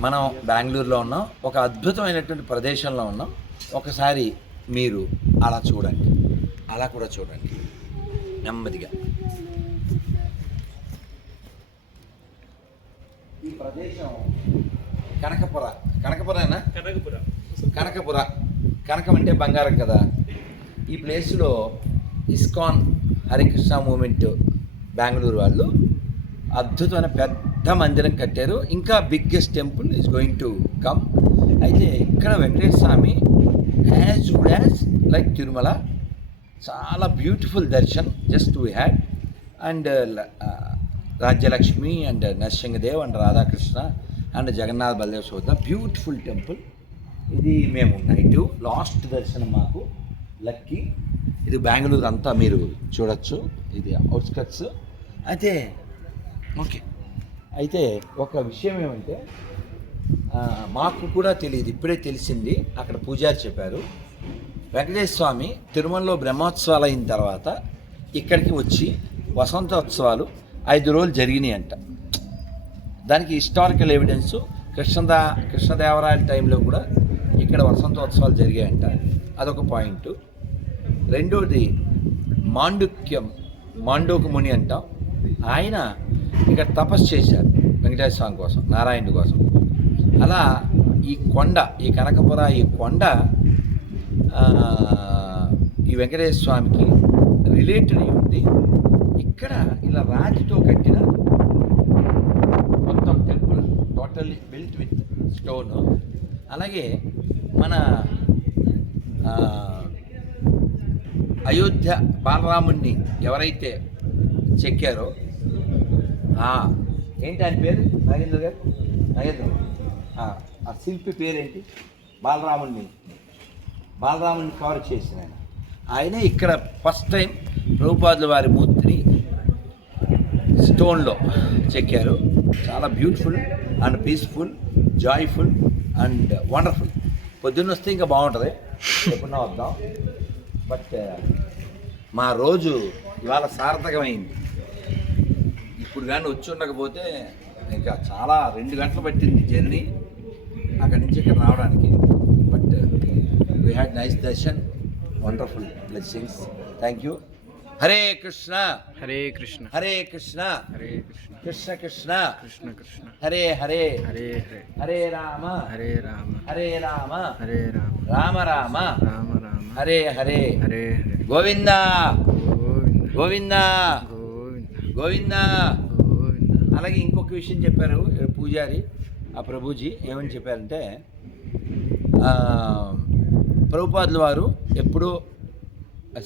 మనం బెంగళూరులో ఉన్నాం. ఒక అద్భుతమైనటువంటి ప్రదేశంలో ఉన్నాం. ఒకసారి మీరు అలా చూడండి. అలా కూడా చూడండి. నెమ్మదిగా. ఈ ప్రదేశం కనకపుర. కనకపురేనా? కనకపుర. కనకపుర. కనకం అంటే బంగారం కదా? ఈ ప్లేస్లో ఇస్కాన్ హరికృష్ణ మూమెంట్ బెంగళూరు వాళ్ళు అద్భుతమైన పెద్ద మందిరం కట్టారు. ఇంకా biggest temple is going to come అయితే ఇక్కడ Venkateswara Swami as good as like Tirumala. చాలా beautiful darshan just we had and Rajyalakshmi and Narasimhadev and Radhakrishna and Jagannath Baladev so the beautiful temple ఇది మేము night last దర్శనం మాకు. Lucky ఇది బెంగళూరు అంతా మీరు చూడొచ్చు. ఇది అవుట్స్కట్స్ అయితే ఓకే అయితే ఒక విషయం ఏమంటే మాకు కూడా తెలియదు ఇప్పుడే తెలిసింది అక్కడ పూజారి చెప్పారు. వెంకటేశ్వర స్వామి తిరుమలలో బ్రహ్మోత్సవాలు అయిన తర్వాత ఇక్కడికి వచ్చి వసంతోత్సవాలు ఐదు రోజులు జరిగినాయి అంట. దానికి హిస్టారికల్ ఎవిడెన్స్ కృష్ణదా కృష్ణదేవరాయల టైంలో కూడా ఇక్కడ వసంతోత్సవాలు జరిగాయంట. అదొక పాయింట్ రెండోది మాండుక్యం మాండోకముని అంటాం. ఆయన ఇక్కడ తపస్సు చేశారు వెంకటేశ్వర స్వామి కోసం నారాయణుడి కోసం. అలా ఈ కొండ ఈ కనకపుర ఈ కొండ ఈ వెంకటేశ్వర స్వామికి రిలేటెడ్ అయి ఉంది. ఇక్కడ ఇలా రాతితో కట్టిన మొత్తం temple totally built with stone అలాగే మన అయోధ్య బాలరాముణ్ణి ఎవరైతే చెక్కారో ఏంటి ఆయన పేరు? నాగేంద్ర గారు? నాగేంద్ర. ఆ, శిల్పి పేరేంటి? బాలరాముణ్ణి. బాలరాముని కవర్ చేసిన ఆయన. ఆయన ఇక్కడ ఫస్ట్ టైం ప్రభుపాదుల వారి మూర్తిని స్టోన్లో చెక్కారు. చాలా beautiful and peaceful joyful and wonderful పొద్దున్న వస్తే ఇంకా బాగుంటుంది. ఎప్పుడన్నా వద్దాం. బట్ మా రోజు ఇవాళ సార్థకమైంది. ఇప్పుడు కానీ వచ్చి ఉండకపోతే ఇంకా చాలా రెండు గంటలు పట్టింది జర్నీ. అక్కడి నుంచి ఇక్కడ రావడానికి. But we had nice darshan wonderful blessings thank you Hare Krishna Hare Krishna Hare Krishna Hare Krishna Krishna Krishna Krishna Krishna Hare Hare Hare Hare Hare Rama Hare Rama Hare Rama Hare Rama Rama Rama Rama Rama Hare Hare Hare Hare Govinda Govinda Govinda. అలాగే ఇంకొక విషయం చెప్పారు పూజారి ఆ ప్రభుజీ ఏమని చెప్పారంటే ప్రభుపాదుల వారు ఎప్పుడో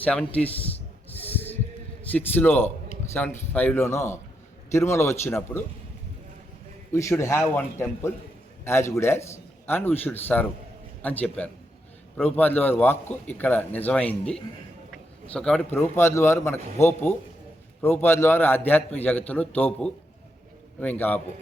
సెవెంటీ సిక్స్లో సెవెంటీ ఫైవ్లోనో తిరుమల వచ్చినప్పుడు we should have one temple as good as and we should serve అని చెప్పారు. ప్రభుపాదుల వారి వాక్కు ఇక్కడ నిజమైంది. సో కాబట్టి ప్రభుపాదుల వారు మనకు హోపు ప్రభుపాదుల వారు ఆధ్యాత్మిక జగత్తులో తోపు నువ్వు ఇంకా ఆపు.